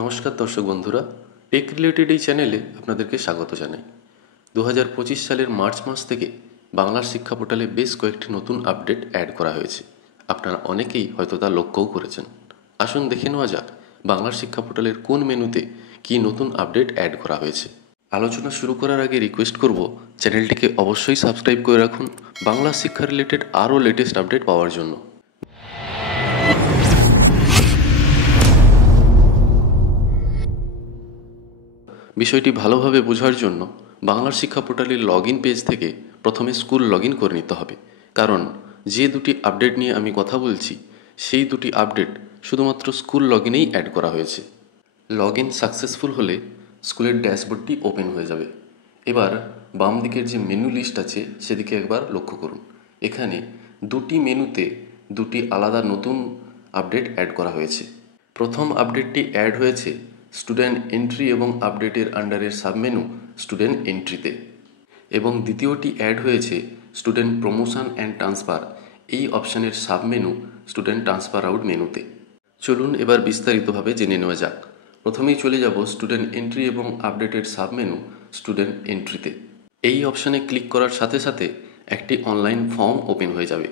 নমস্কার দর্শক বন্ধুরা, টেক রিলেটেড এই চ্যানেলে আপনাদেরকে স্বাগত জানাই। 2025 সালের মার্চ মাস থেকে বাংলার শিক্ষা পোর্টালে বেশ কয়েকটি নতুন আপডেট অ্যাড করা হয়েছে। আপনারা অনেকেই হয়তো তা লক্ষ্যও করেছেন। আসুন দেখে নেওয়া যাক বাংলার শিক্ষা পোর্টালের কোন মেনুতে কী নতুন আপডেট অ্যাড করা হয়েছে। আলোচনা শুরু করার আগে রিকোয়েস্ট করব, চ্যানেলটিকে অবশ্যই সাবস্ক্রাইব করে রাখুন বাংলা শিক্ষা রিলেটেড আরও লেটেস্ট আপডেট পাওয়ার জন্য। বিষয়টি ভালোভাবে বোঝার জন্য বাংলার শিক্ষা পোর্টালের লগইন পেজ থেকে প্রথমে স্কুল লগইন করে নিতে হবে, কারণ যে দুটি আপডেট নিয়ে আমি কথা বলছি সেই দুটি আপডেট শুধুমাত্র স্কুল লগইনেই অ্যাড করা হয়েছে। লগইন সাকসেসফুল হলে স্কুলের ড্যাশবোর্ডটি ওপেন হয়ে যাবে। এবার বাম দিকের যে মেনু লিস্ট আছে সেদিকে একবার লক্ষ্য করুন। এখানে দুটি মেনুতে দুটি আলাদা নতুন আপডেট অ্যাড করা হয়েছে। প্রথম আপডেটটি অ্যাড হয়েছে স্টুডেন্ট এন্ট্রি এবং আপডেটের আন্ডারের সাবমেনু স্টুডেন্ট এন্ট্রিতে, এবং দ্বিতীয়টি অ্যাড হয়েছে স্টুডেন্ট প্রমোশন অ্যান্ড ট্রান্সফার এই অপশানের সাবমেনু স্টুডেন্ট ট্রান্সফার আউট মেনুতে। চলুন এবার বিস্তারিতভাবে জেনে নেওয়া যাক। প্রথমেই চলে যাব স্টুডেন্ট এন্ট্রি এবং আপডেটের সাবমেনু স্টুডেন্ট এন্ট্রিতে। এই অপশানে ক্লিক করার সাথে সাথে একটি অনলাইন ফর্ম ওপেন হয়ে যাবে।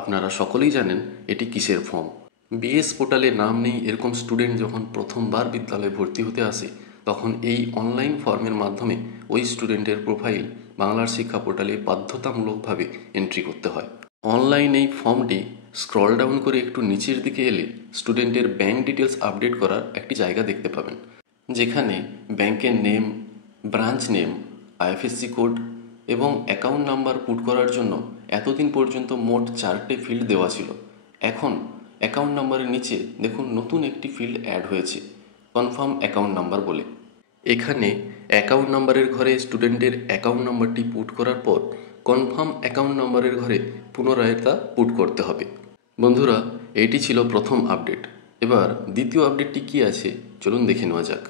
আপনারা সকলেই জানেন এটি কিসের ফর্ম। বিএস পোর্টালে নাম নেই এরকম স্টুডেন্ট যখন প্রথমবার বিদ্যালয়ে ভর্তি হতে আসে, তখন এই অনলাইন ফর্মের মাধ্যমে ওই স্টুডেন্টের প্রোফাইল বাংলার শিক্ষা পোর্টালে বাধ্যতামূলকভাবে এন্ট্রি করতে হয়। অনলাইন এই ফর্মটি স্ক্রল ডাউন করে একটু নিচের দিকে এলে স্টুডেন্টের ব্যাঙ্ক ডিটেলস আপডেট করার একটি জায়গা দেখতে পাবেন, যেখানে ব্যাংকের name, branch name, IFSC code এবং অ্যাকাউন্ট নাম্বার পুট করার জন্য এতদিন পর্যন্ত মোট 4টে ফিল্ড দেওয়া ছিল। এখন অ্যাকাউন্ট নাম্বারের নিচে দেখুন নতুন একটি ফিল্ড অ্যাড হয়েছে, কনফার্ম অ্যাকাউন্ট নাম্বার বলে। এখানে অ্যাকাউন্ট নাম্বারের ঘরে স্টুডেন্টের অ্যাকাউন্ট নাম্বারটি পুট করার পর কনফার্ম অ্যাকাউন্ট নাম্বারের ঘরে পুনরায় তা পুট করতে হবে। বন্ধুরা, এটি ছিল প্রথম আপডেট। এবার দ্বিতীয় আপডেটটি কী আছে চলুন দেখে নেওয়া যাক।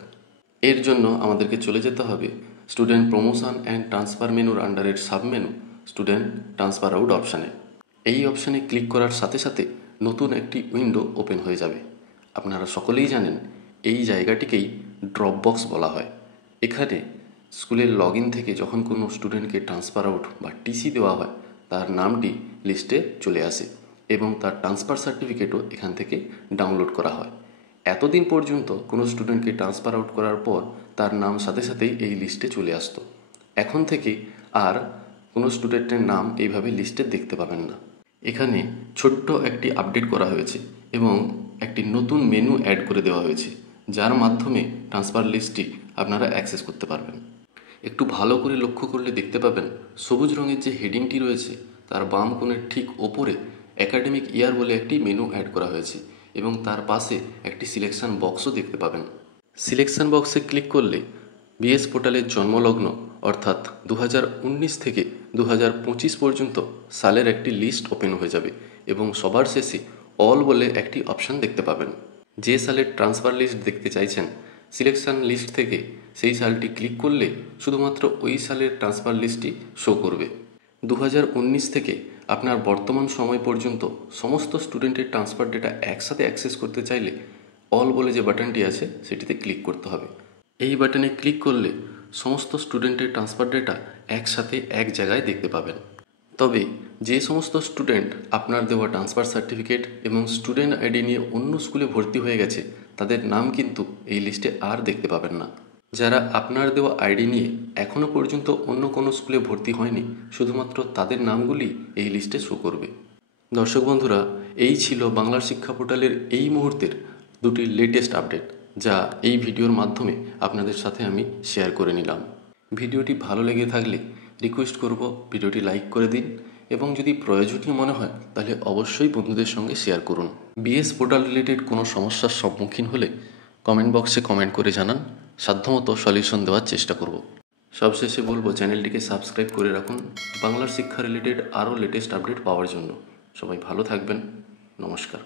এর জন্য আমাদেরকে চলে যেতে হবে স্টুডেন্ট প্রমোশন অ্যান্ড ট্রান্সফার মেনুর আন্ডারের সাবমেনু স্টুডেন্ট ট্রান্সফার আউট অপশানে। এই অপশানে ক্লিক করার সাথে সাথে নতুন একটি উইন্ডো ওপেন হয়ে যাবে। আপনারা সকলেই জানেন এই জায়গাটিকেই ড্রপ বক্স বলা হয়। এখানে স্কুলের লগইন থেকে যখন কোনো স্টুডেন্টকে ট্রান্সফার আউট বা টিসি দেওয়া হয় তার নামটি লিস্টে চলে আসে এবং তার ট্রান্সফার সার্টিফিকেটও এখান থেকে ডাউনলোড করা হয়। এতদিন পর্যন্ত কোনো স্টুডেন্টকে ট্রান্সফার আউট করার পর তার নাম সাথে সাথেই এই লিস্টে চলে আসতো। এখন থেকে আর কোনো স্টুডেন্টের নাম এইভাবে লিস্টে দেখতে পাবেন না। এখানে ছোট্ট একটি আপডেট করা হয়েছে এবং একটি নতুন মেনু অ্যাড করে দেওয়া হয়েছে, যার মাধ্যমে ট্রান্সফার লিস্টটি আপনারা অ্যাক্সেস করতে পারবেন। একটু ভালো করে লক্ষ্য করলে দেখতে পাবেন সবুজ রঙের যে হেডিংটি রয়েছে তার বাম কোণের ঠিক ওপরে একাডেমিক ইয়ার বলে একটি মেনু অ্যাড করা হয়েছে এবং তার পাশে একটি সিলেকশন বক্সও দেখতে পাবেন। সিলেকশন বক্সে ক্লিক করলে বিএস পোর্টালের জন্মলগ্ন অর্থাৎ 2019 থেকে 2025 পর্যন্ত সালের একটি লিস্ট ওপেন হয়ে যাবে এবং সবার শেষে অল বলে একটি অপশান দেখতে পাবেন। যে সালের ট্রান্সফার লিস্ট দেখতে চাইছেন সিলেকশন লিস্ট থেকে সেই সালটি ক্লিক করলে শুধুমাত্র ওই সালের ট্রান্সফার লিস্টটি শো করবে। 2019 থেকে আপনার বর্তমান সময় পর্যন্ত সমস্ত স্টুডেন্টের ট্রান্সফার ডেটা একসাথে অ্যাক্সেস করতে চাইলে অল বলে যে বাটনটি আছে সেটিতে ক্লিক করতে হবে। এই বাটনে ক্লিক করলে সমস্ত স্টুডেন্টের ট্রান্সফার ডেটা একসাথে এক জায়গায় দেখতে পাবেন। তবে যে সমস্ত স্টুডেন্ট আপনার দেওয়া ট্রান্সফার সার্টিফিকেট এবং স্টুডেন্ট আইডি নিয়ে অন্য স্কুলে ভর্তি হয়ে গেছে তাদের নাম কিন্তু এই লিস্টে আর দেখতে পাবেন না। যারা আপনার দেওয়া আইডি নিয়ে এখনও পর্যন্ত অন্য কোনো স্কুলে ভর্তি হয়নি শুধুমাত্র তাদের নামগুলি এই লিস্টে শো করবে। দর্শক বন্ধুরা, এই ছিল বাংলার শিক্ষা পোর্টালের এই মুহূর্তের দুটি লেটেস্ট আপডেট, যা এই ভিডিওর মাধ্যমে আপনাদের সাথে আমি শেয়ার করে নিলাম। ভিডিওটি ভালো লেগে থাকলে রিকোয়েস্ট করব ভিডিওটি লাইক করে দিন এবং যদি প্রয়োজনীয় মনে হয় তাহলে অবশ্যই বন্ধুদের সঙ্গে শেয়ার করুন। বিএস পোর্টাল রিলেটেড কোনো সমস্যার সম্মুখীন হলে কমেন্ট বক্সে কমেন্ট করে জানান, সাধ্যমতো সলিউশন দেওয়ার চেষ্টা করব। সবশেষে বলবো চ্যানেলটিকে সাবস্ক্রাইব করে রাখুন বাংলার শিক্ষা রিলেটেড আরও লেটেস্ট আপডেট পাওয়ার জন্য। সবাই ভালো থাকবেন। নমস্কার।